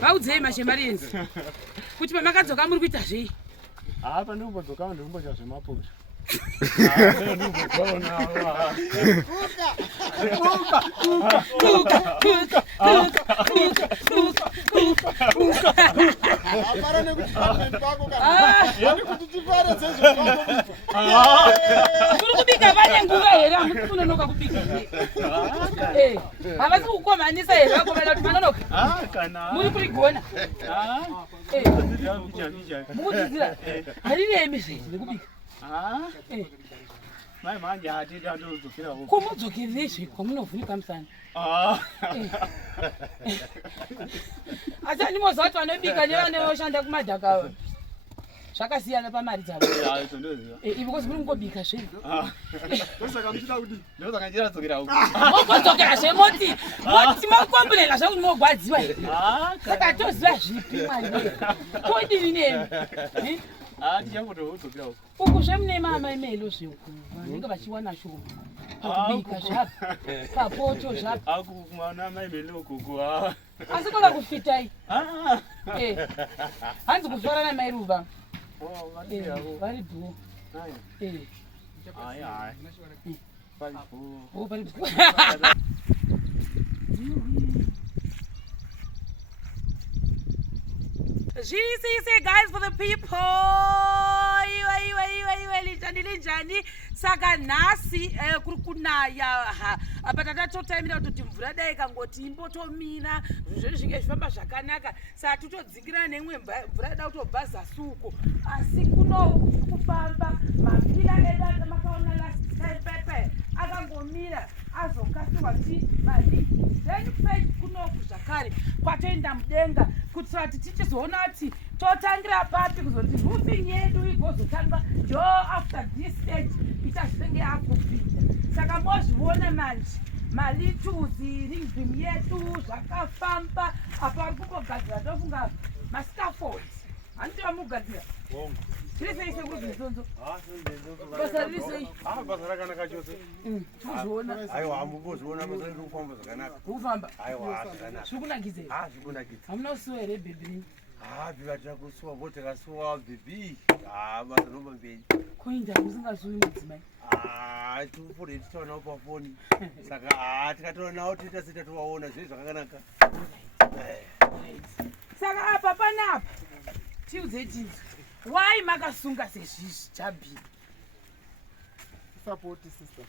Vaudzei mashemarenzi. Kuti pamakadzoka muri kuita zvei? Apa ndikubodzoka ndikumbodya zvemaposha. Kubika vane nguva here amuti kunonoka kubika havasi kukomanisa here vakomana kuti manonoka muri kurigona mukudzidzira hariremi zvei nekubika Mai manje hatida ndodzokera huko. Kumudzokerere zviko munovhunika musana. Asi ndimoziva kuti vanobika nevanoshanda kumadhaka zvakasiyana pamari dzavo. Ivo kozi muri kungobika zvenyu. Ndosaka muchida kuti ndosaka ndinodzokera huko. Mogodzokera zvemoti mokomborera zvakuti mogwadziwa here. Saka toziva zvipi mwari. Todini nemi. Ndichangotodzokera huko. Uku zvemune mama imelo zviuku vanenge vachiwana shoma pakubika zvapo kapoto zvapo akumana maimelo kuku asi kwaka kufitai hanzi kufara namai Ruva vari bhuo Zvisise guys for the people. Linjani saka nhasi kuri kunaya apa tatatotaimira kuti mvura dai ikangoti imbotomira zvinhu zvinge zvifamba zvakanaka saka totodzingira nemwe mvura ida kutobva zasuko asi kuno kufamba mapira edu makaona last time pepe akangomira azokasiwa ti mari then side kunoku zvakare kwatoenda mudenga kuitira kuti tichizoona kuti totangira papi kuzoti roofing yedu igozotanga jo after this stage ichazvinenge yakupinda saka mozviona manje malituzi ringbeam yedu zvakafamba apa ari kumbogadzira tofunga mascaffolds handiti vamugadzira tirisei sekuru Benzonzo basa ririsei basa rakanaka chose tikuzviona aiwa hambozviona basa riri kufamba zvakanaka kufamba aiwa zvakanaka zviri kunakidza zviri kunakidza hamuna kusuwa here bhebhi bhiva tirakusuwa vo takasuwa bhebhi basa noma mberi koinda musingasuwi mudzimai tufure titaonawo pafoni saka tikataonawo toita seta tovaona zvei zvakanaka saka apa panapa tiudzei tinzi why makasunga sezvizvi chabhi support sister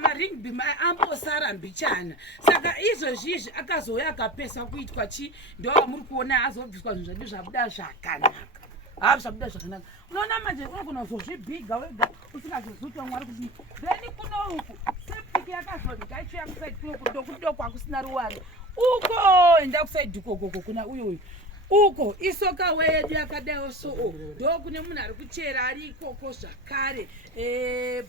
maringbeam ambosara mbichana saka izvozvizvi akazouya akapesa kuitwa chi ndova muri kuona azobviswa zvinhu zvadu zvabuda zvakanaka zvabuda zvakanaka unoona manje unogona kuzozvibhiga wega usingazozuti mwari kudii then kuno uku septic yakazonga ichiya kusaidi kuno kudoko hakusina ruware uko enda kusaidi kokoko kuna uyoyo uko isoka wedu yakadaiwo soo ndo kune munhu ari kuchera ari ikoko zvakare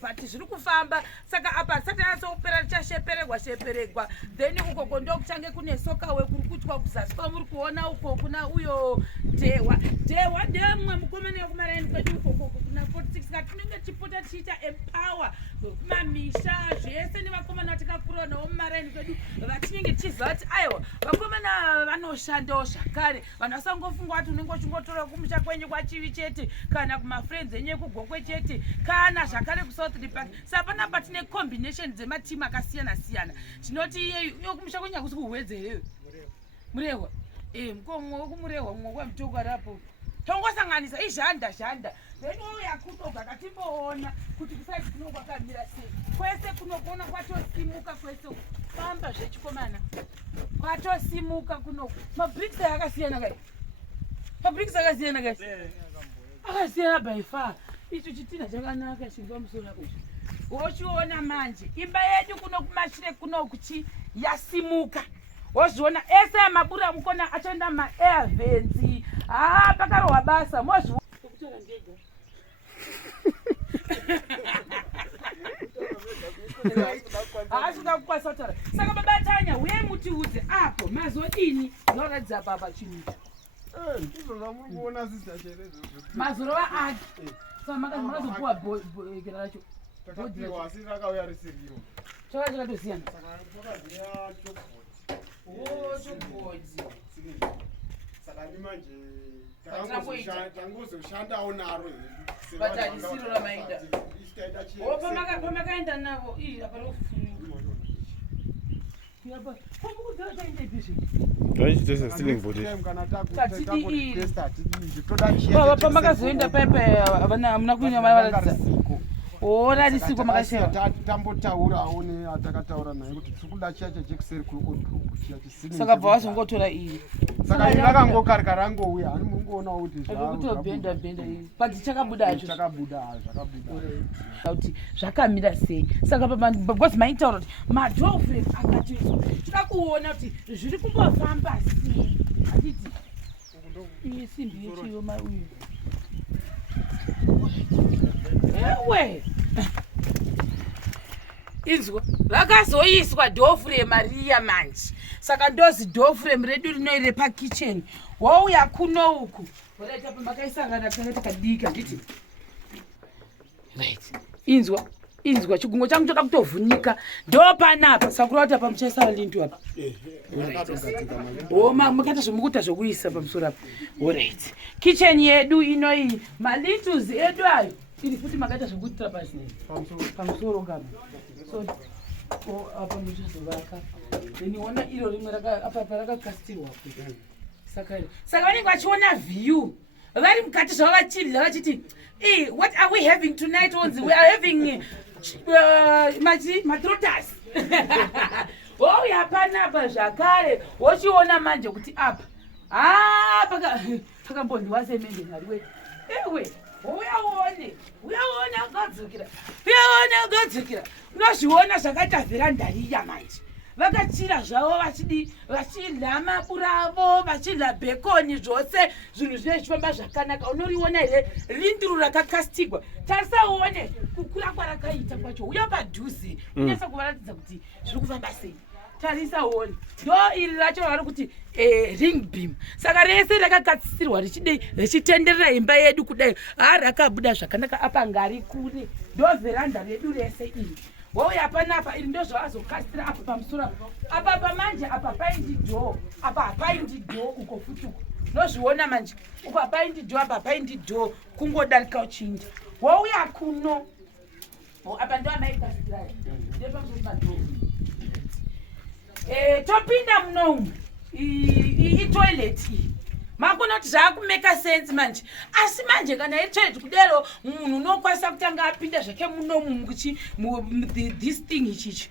but zviri kufamba saka apa risati ratsopera richasheperegwa then ukoko ndo kuchange kune soka we kuri kutwa kuzasi kwamuri kuona uko kuna uyo dhehwa ndemumwe mukomana wekumaraini kwedu ukoko kuna 46 ka tinenge tichipota tichiita empower kumamisha zvese nevakomana tikakurawo navo mumaraini kwedu vatinenge tichiziva kuti aiwa vakomana vanoshandawo zvakare vanhu vasangofunga kuti unenge uchingotora kumusha kwenyu kwachivi chete kana kumafriends enyu ekugokwe chete kana zvakare kusouth park saka panapa tine combination dzematimu akasiyana siyana tinoti iyo kumusha kwenyu hakusi kuhwedze iyoyo murehwa mukomwe wekumurehwa mumwe kwemutoko rapo tongosanganisa izhanda then ouya kunoga katimboona kuti kusaidi kuno kwakamira sei kwese kunokuona kwatosimuka kwese famba zvechikomana kwatosimuka kunoku mabricks akasiyana kai akasiyana by far icho chitina chakanaka chiri pamusoro akozvo wochiona manje imba yedu kuno kumashire kuno kuchi yasimuka wozviona ese amabura mukona achaenda maairvens pakarohwa basa mozviona haasvika kukwasa kutaura saka babatanya uyai mutiudze apo mazodini zvinoratidza baba chimucho mazorova ake saka makazopuwa gera racho chakatosiyana chobhodzi manje tangozoshanda naro but alisiro la maida pamakaenda navo apa pamakazoenda pamuna kuina ora risiko makasheva tambotaurawo neatakataura naye kuti tiri kuda chiya chejekiseri saka bva wazongotora iri saka iri rakangokarika rangouya ani mungoona kuti kutobhenda but chakabudacho kuti zvakamira sei saka because maitaura kuti madofrem akati tida kuona kuti zviri kumbofamba sei handiti iyi simbi yechiyoma uyu ewe inzwa rakazoiswa dhofurem riya manje saka ndozi dhofurem redu rinoire pakitchen wauya kuno uku oraita pamakaisangana kangati kadika nditi right inzwa chigungo changu choda kutovhunika ndopanapa sakura kuti apa muchaisa lindu apa makaita zvomukuita zvokuisa pamusoro apa oright kitchen yedu inoiyi malintus edu ayo iri futi makaita zvokuitira pasinei pamusoro kama so apa muchazovaka eniona iro rimwe apa parakakastirwa saka vanenge vachiona view vari mukati zvavachidya vachiti what are we having tonight onzi we are having matrotas wouya panapa zvakare wochiona manje kuti apa pakambondiwa semende nhariwe ewe uyaona agadzukira unozviona zvakaita vherandariya manje vakachira zvavo vachidya mapura avo vachidya bhekoni zvose zvinhu zvine zvichifamba zvakanaka unoriona here rinduru rakakastigwa tarisa uone kukura kwarakaita kwacho uya padhuze unyasa kuvaratidza kuti zviri kufamba sei tarisa uone ndo iri racho vari kuti ring beam saka rese rakakatsisirwa richitenderera imba yedu kudai rakabuda zvakanaka apa ngari kure ndo vheranda redu rese iri wauya panapa iri ndo zvavazokasitira apa pamusoro apa pamanje apa paindi dho apa hapaindi dho uko futi uko nozviona manje uko hapaindi dho apa hapaindi dho kungodarika uchinda wauya kuno apa ndo amaikasitirayo ndepamusoro padho topinda munomu itoilet iyi makona kuti zvaakumeka sense manje asi manje kana itoilet kudero munhu unokwanisa kutanga apinda zvake munomu this thing ichichi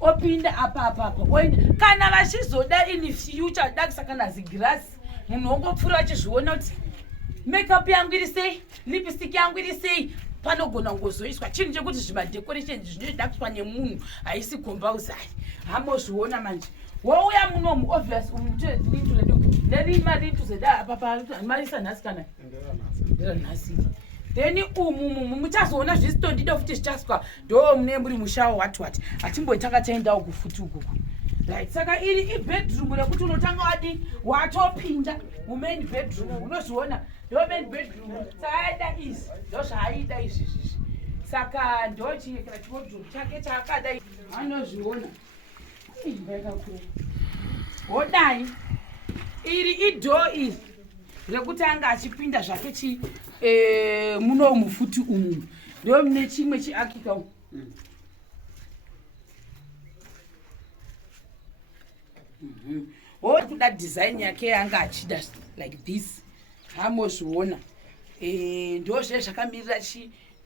opinda apa oenda kana vachizoda in future dakisa kana zigirasi munhu wongopfuura vachizviona kuti makeup yangu iri sei lipstick yangu iri sei panogona kungozoiswa chinhu chekuti zvimadecoration zvinoda kuiswa nemunhu haisi kombauzari hamozviona manje wauya munomu obvious umutolintu redu nerimarintu zeda apa marisa nhasi kana nderanhasi then umumu muchazoona zvisitondida futi zvichaswa ndo mune muri mushawo wati hatimbotanga taendawo kufuti ukuku right saka iri ibedroom rekuti unotanga wadi watopinda mumain bedroom unozviona ndo main bedroom saaida izvi ndo zvaaida izvizvizvi saka ndo chiekera chiwodrobe chake chaakada anozviona imba yakakura hodai iri idho iri rekuti anga achipinda zvake munomu futi umu ndo mune chimwe chiakika kuda design yake yanga achida like this hamozviona ndo zvezvakamirira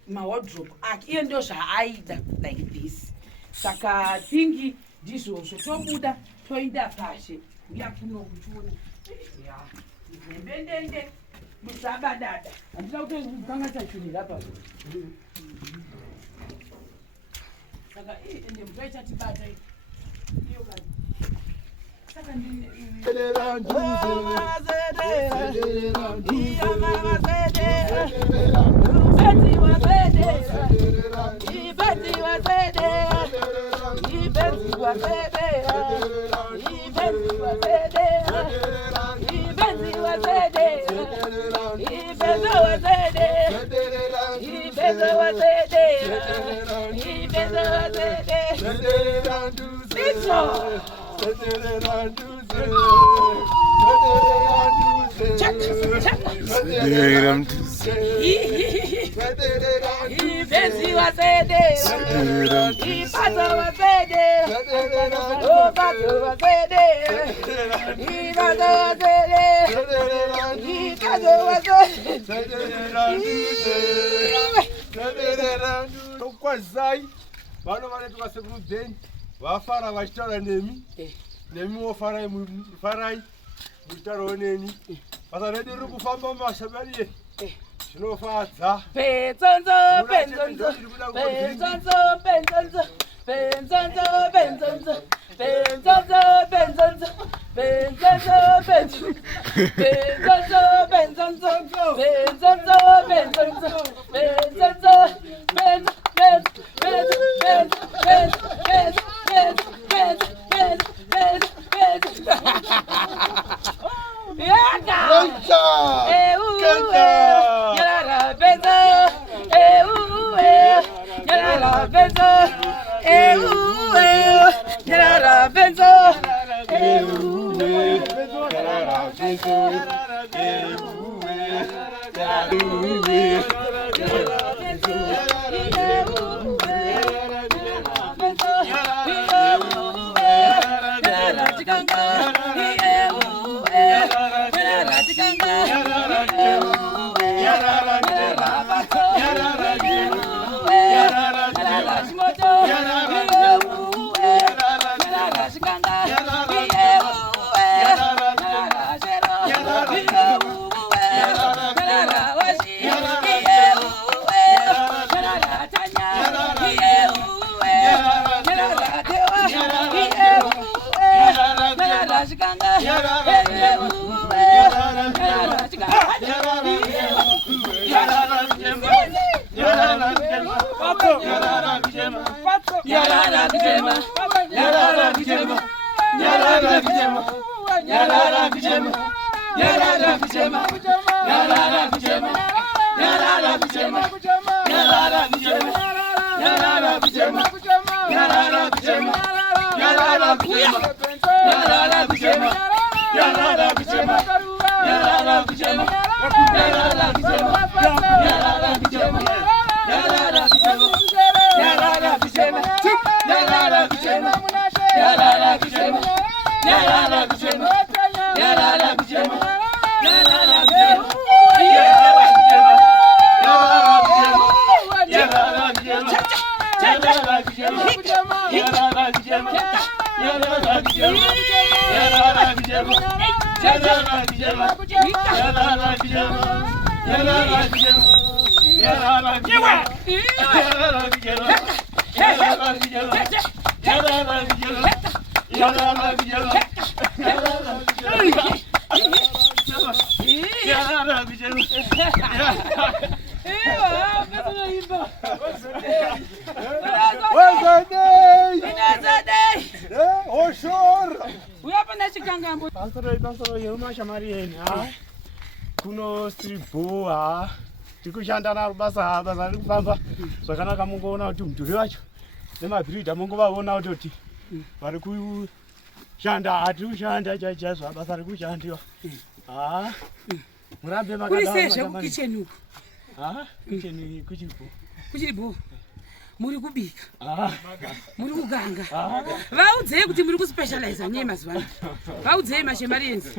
mawardrobe ake iye ndo zvaaida like this saka thingi ndizvozvo tobuda toinda pashe uya kuno kuchiona mbendende musabadada handina kutokanga tachunira pa saka ende mutaitatibata iyo kani saka Let's Sedera mtuze. Benzi wasedera. Ipato wasedera. Ipato wasedera. Ipato wasedera. Ipato wasedera. Kwazai vano vanetoka Sekuru Deni vafara vachitaura nemi nemi farai muchitaurawo neni basa redu riri kufamba mumashamari zvinofadza. Benzonzo, Benzonzo, Benzonzo, Benzonzo, Benzonzo, Benzonzo, Benzonzo, Benzonzo, Benzonzo, Benzonzo, Benzonzo, Benzonzo, Benzonzo, Benzonzo, kuno striboa tikushanda naro basa riri kufamba zvakanaka. Mungoona kuti mudhuri wacho nemabhiridha mungovaona kuti vari kushanda. Hatiri kushanda chaizvo, basa riri kushandiwa. Murambe kurisezve kukicheni uku. Kicheni kuchiribo muri kubika, muri kuganga. Vaudzei kuti muri kuspecialize nyeye mazuva ano. Vaudzei mashemarenzi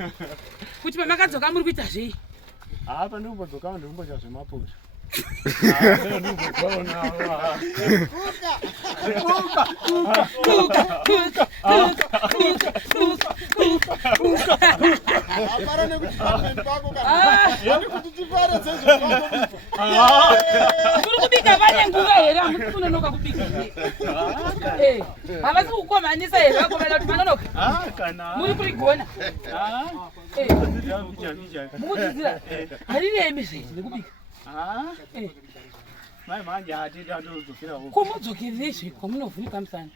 kuti pamakadzoka muri kuita zvei. Pandinombodzoka ndinombodya zvemapura. Kubika vane nguva here, hamuri kunonoka kubika. Havasi kukomanisa here, vakomana kuti manonoka. Muri kurigona. Mukudzidzira hariremi zvezvi nekubika. Mai manje hatidi andodzokera huko. Kumudzokerezve kwamunovhunika musana.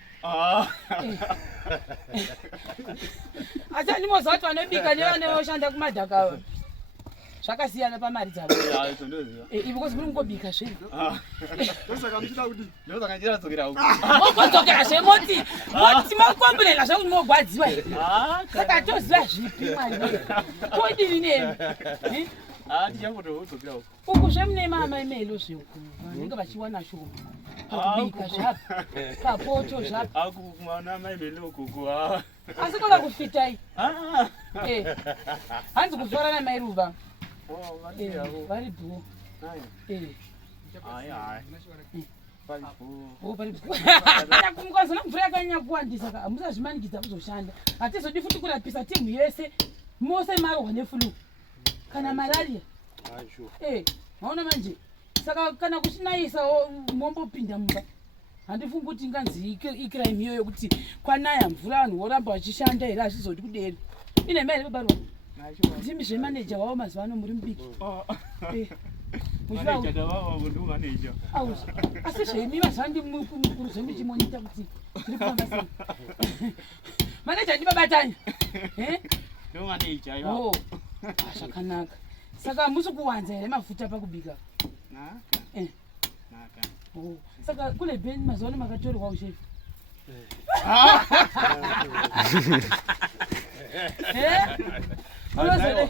Acha ndimoziva kuti vanobika nevanoshanda kumadhaka zvakasiyana pamari dzavo. Ivi kozi muri kungobika zvei. Ndosaka muchida kuti ndosaka ndinodzokera huko. Mogodzokera zvemoti makomburera zvakuti mogwadziwa here. Saka toziva zvipi mwari. Todini nemi. tichangotodzokera uko. Uku zvemune mama emelo zviuku vanenge vachiwana shoma pakubika zvapo papoto zvapo Kumana maimele ukoko. asi kwava kufitai hanzi kufara namai Ruva vari bhuo kumukazona mvura yakanyanya kuwandisa ka hamusazvimanikidza kuzoshanda hatizodi futi kurapisa timu yese mose marohwa nefulu kana malaria maona manje saka kana kuchinayisa mombopinda mumba handifungi kuti inganzi ikiraimi iyo yokuti kwanaya mvura vanhu voramba vachishanda here hazvizoti kuderi ine maere babarwa ndimi zvemaneja wavo mazuva ano muri mubiki asi zvemi mazvandi mukuru zvemuchimonita kuti tiri kufamba sei maneja ndibabatanya zvakanaka saka musi kuwanza here mafuta pakubika saka kune bheni mazuva ano makatorerwa ushefu unozere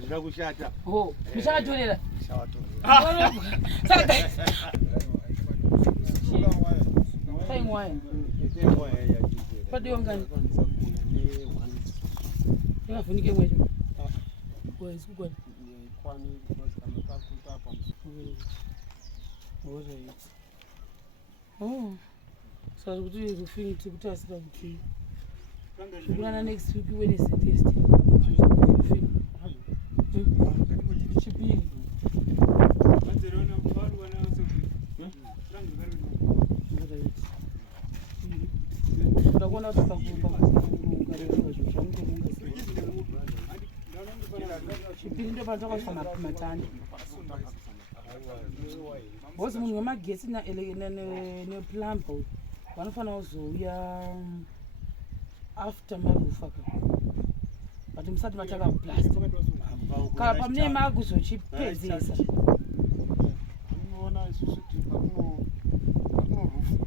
zvira kushata muchakatorera saimwaya padiongani yakavhunike mwecho sikugwana saka kuti rufiniti kuti asika kuti zvikurana next week Wednesday test chipiri ndakuona kuti chipiri ndo pantakasvika matanda bosi munhu wemagesi neplumber vanofanira kuzouya after marufa but musati mataka kuplasta kana pamune makuzochipedzesa unoona isusu kuti patinorufu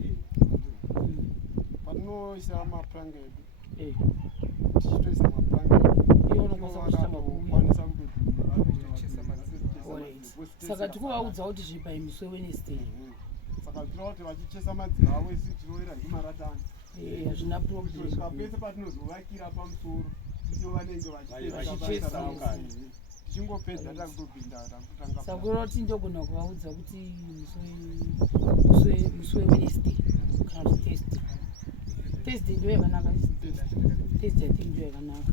patinoisa mapuranga edu tichitoisa mapuranga edu saka tikuvaudza kuti zvipai musi Wednesday saka tinoda kuti vachichesa madziro avo isi tinoera ndimaratani hazvina problem saka pese patinozovakira pamusoro vanenge vachichesa tichingopedza takutopinda takutanga sakura kuti ndogona kuvaudza kuti musi weWednesday kana kuti Thursday ndo yakanaka Thursday I think ndo yakanaka